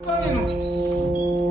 Caindo.